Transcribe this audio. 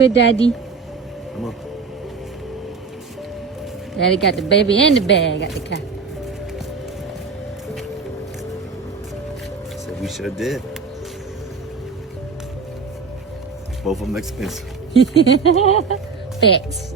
With Daddy. Come on. Daddy got the baby and the bag at the car. Said we sure did. Both of them expensive. Facts.